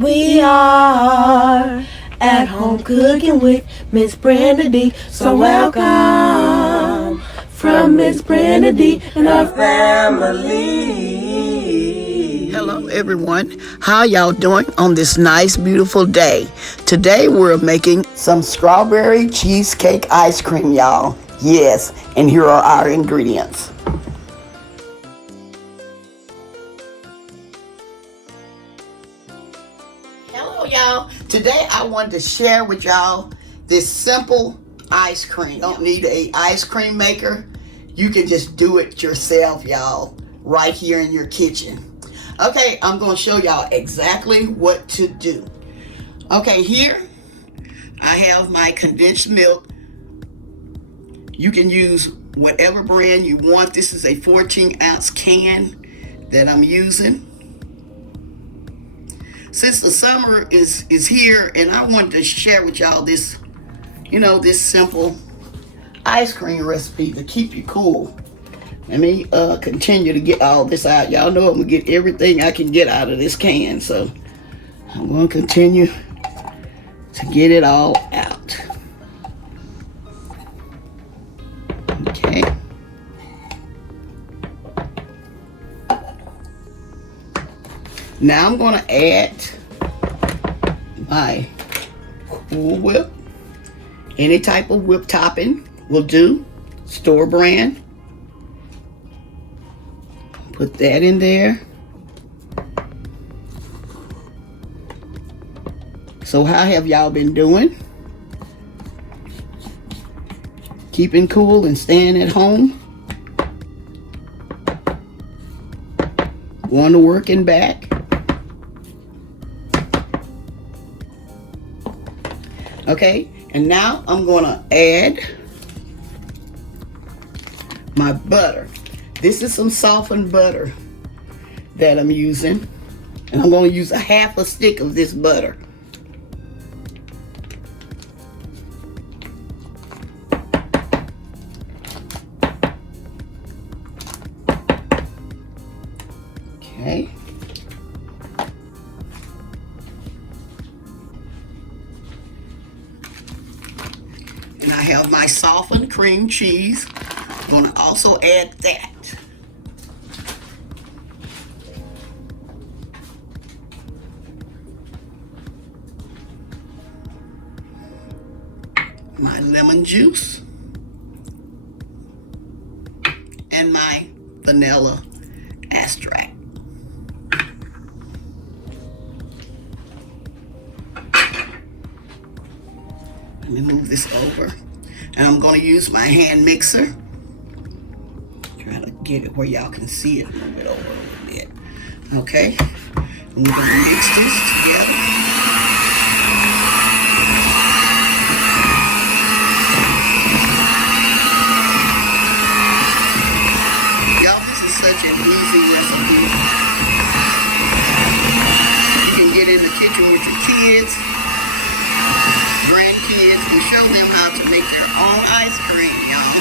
We are at home cooking with Miss Brenda D. So welcome from Miss Brenda D and our family. Hello everyone, how y'all doing on this nice beautiful day? Today we're making some strawberry cheesecake ice cream, y'all. Yes, and here are our ingredients. Hello y'all, today I wanted to share with y'all this simple ice cream. You don't need an ice cream maker. You can just do it yourself, y'all, right here in your kitchen. Okay, I'm going to show y'all exactly what to do. Okay, here I have my condensed milk. You can use whatever brand you want. This is a 14-ounce can that I'm using. Since the summer is here, and I wanted to share with y'all this, this simple ice cream recipe to keep you cool. Let me continue to get all this out. Y'all know I'm gonna get everything I can get out of this can, so I'm gonna continue to get it all out. Okay. Now I'm gonna add my Cool Whip. Any type of whip topping will do, store brand. Put that in there. So how have y'all been doing? Keeping cool and staying at home? Going to work and back? Okay, and now I'm gonna add my butter. This is some softened butter that I'm using, and I'm going to use a half a stick of this butter. Okay. And I have my softened cream cheese. I'm going to also add that. My lemon juice and my vanilla extract. Let me move this over, and I'm going to use my hand mixer. Try to get it where y'all can see it. Move it over a little bit. Okay, and we're going to mix this together. Such an easy recipe. You can get in the kitchen with your kids, grandkids, and show them how to make their own ice cream, y'all.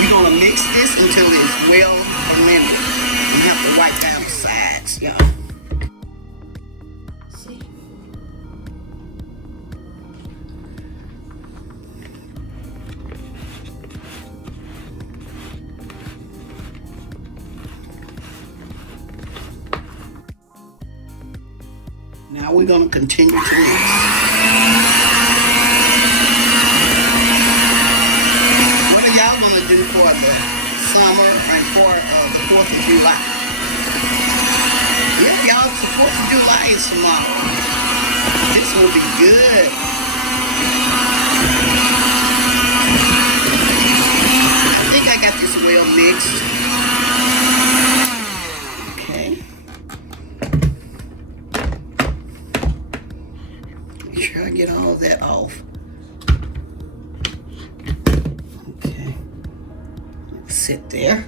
We're going to mix this until it's well fermented. You have to wipe down the sides, y'all. See? Now we're going to continue to mix. What are y'all going to do for the summer and for the 4th of July? Yeah, y'all, the 4th of July is tomorrow. This will be good. I think I got this well mixed. Okay. Make sure I get all of that off. Okay. Sit there.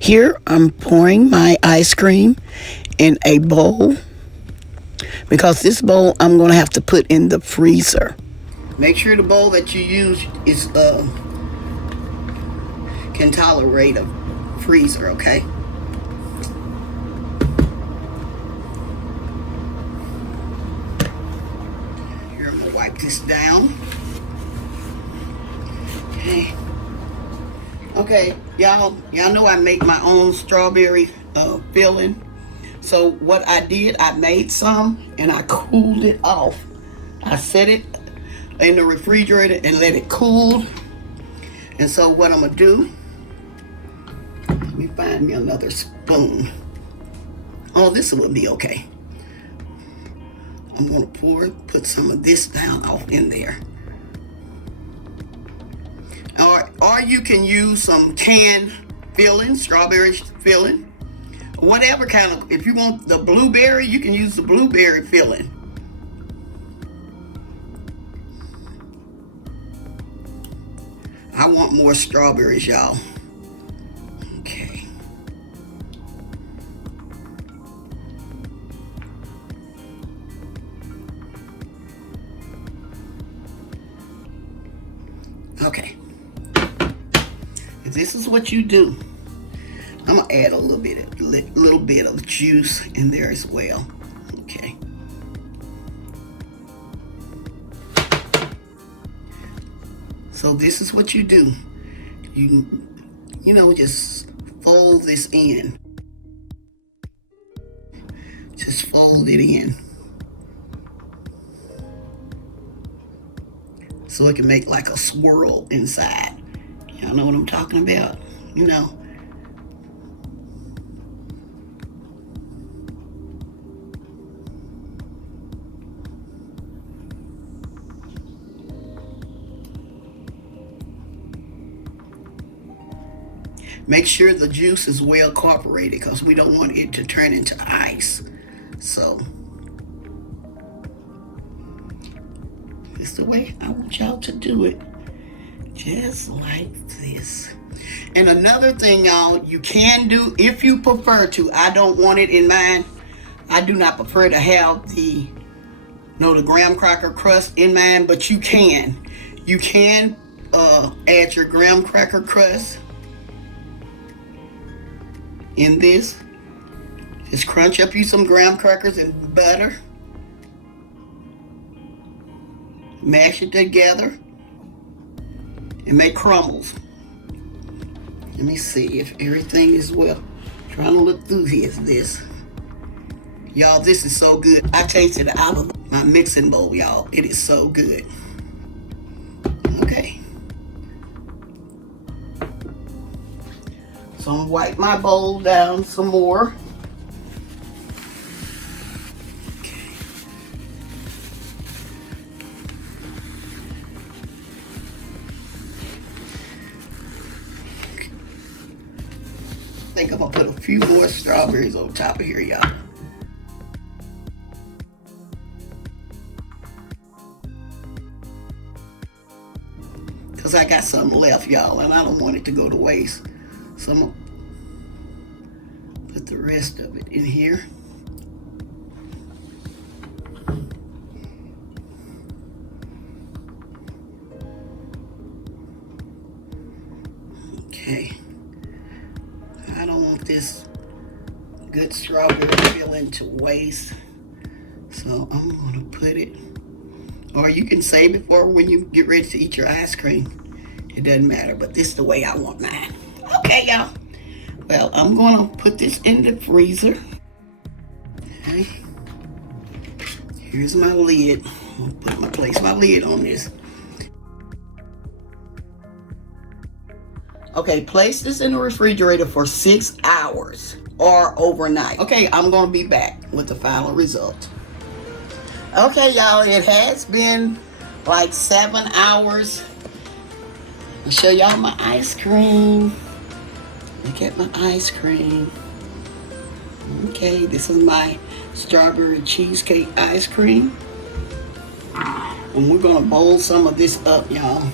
Here I'm pouring my ice cream in a bowl because this bowl I'm gonna have to put in the freezer. Make sure the bowl that you use is can tolerate a freezer, okay? Here, I'm gonna wipe this down. Okay, y'all know I make my own strawberry filling. So what I did, I made some and I cooled it off. I set it in the refrigerator and let it cool. And so what I'm gonna do, let me find me another spoon. Oh, this will be okay. I'm gonna put some of this down off in there. Or you can use some canned filling, strawberry filling. Whatever kind of, if you want the blueberry, you can use the blueberry filling. I want more strawberries, y'all. Okay. Okay. This is what you do. I'm gonna add a little bit of juice in there as well. Okay. So this is what you do. You know, just fold this in. Just fold it in. So it can make like a swirl inside. Y'all know what I'm talking about? You know. Make sure the juice is well incorporated because we don't want it to turn into ice. So, this is the way I want y'all to do it. Just like this. And another thing, y'all, you can do, if you prefer to, I don't want it in mine. I do not prefer to have the graham cracker crust in mine, but you can. You can add your graham cracker crust in this. Just crunch up you some graham crackers and butter. Mash it together and make crumbles. Let me see if everything is well. Trying to look through this. Y'all, this is so good. I tasted it out of my mixing bowl, y'all. It is so good. Okay. So I'm gonna wipe my bowl down some more. I think I'm gonna put a few more strawberries on top of here, y'all. Cause I got some left, y'all, and I don't want it to go to waste. So I'm gonna put the rest of it in here. Okay. I don't want this good strawberry filling to waste. So I'm gonna put it, or you can save it for when you get ready to eat your ice cream. It doesn't matter, but this is the way I want mine. Okay, y'all. Well, I'm gonna put this in the freezer. Okay. Here's my lid. I'm gonna place my lid on this. Okay, place this in the refrigerator for 6 hours or overnight. Okay, I'm gonna be back with the final result. Okay, y'all, it has been like 7 hours. I'll show y'all my ice cream. Look at my ice cream. Okay, this is my strawberry cheesecake ice cream. And we're gonna bowl some of this up, y'all.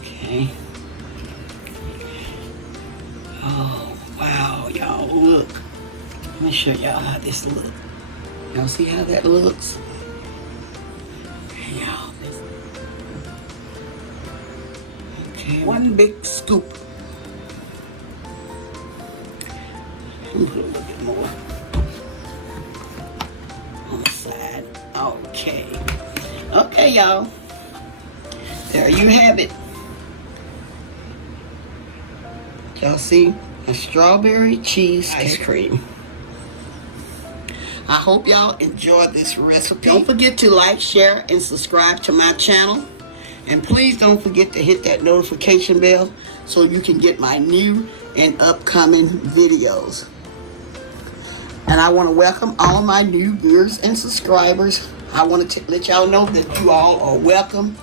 Okay. Oh, wow, y'all, look. Let me show y'all how this looks. Y'all see how that looks? Y'all, okay, one big scoop. Put a little bit more on the side. Okay. Okay, y'all. There you have it. Y'all see? A strawberry cheesecake ice cream. I hope y'all enjoy this recipe. Don't forget to like, share, and subscribe to my channel. And please don't forget to hit that notification bell so you can get my new and upcoming videos. And I want to welcome all my new viewers and subscribers. I want to let y'all know that you all are welcome,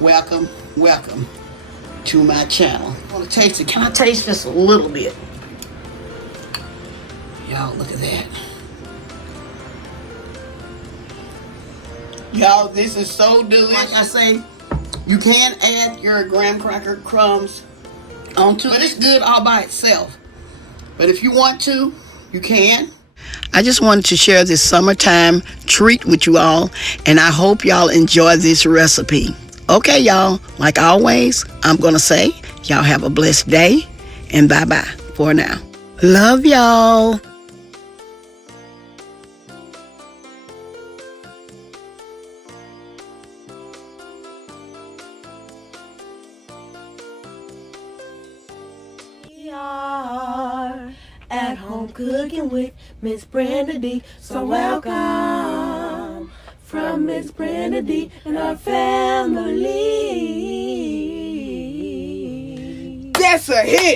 welcome, welcome to my channel. I want to taste it. Can I taste just a little bit? Y'all, look at that. Y'all, this is so delicious. Like I say, you can add your graham cracker crumbs onto it, but it's good all by itself. But if you want to, you can. I just wanted to share this summertime treat with you all, and I hope y'all enjoy this recipe. Okay, y'all, like always, I'm going to say, y'all have a blessed day, and bye-bye for now. Love y'all. We are at home cooking with Miss Brenda D. So welcome from Miss Brenda D and our family. That's a hit.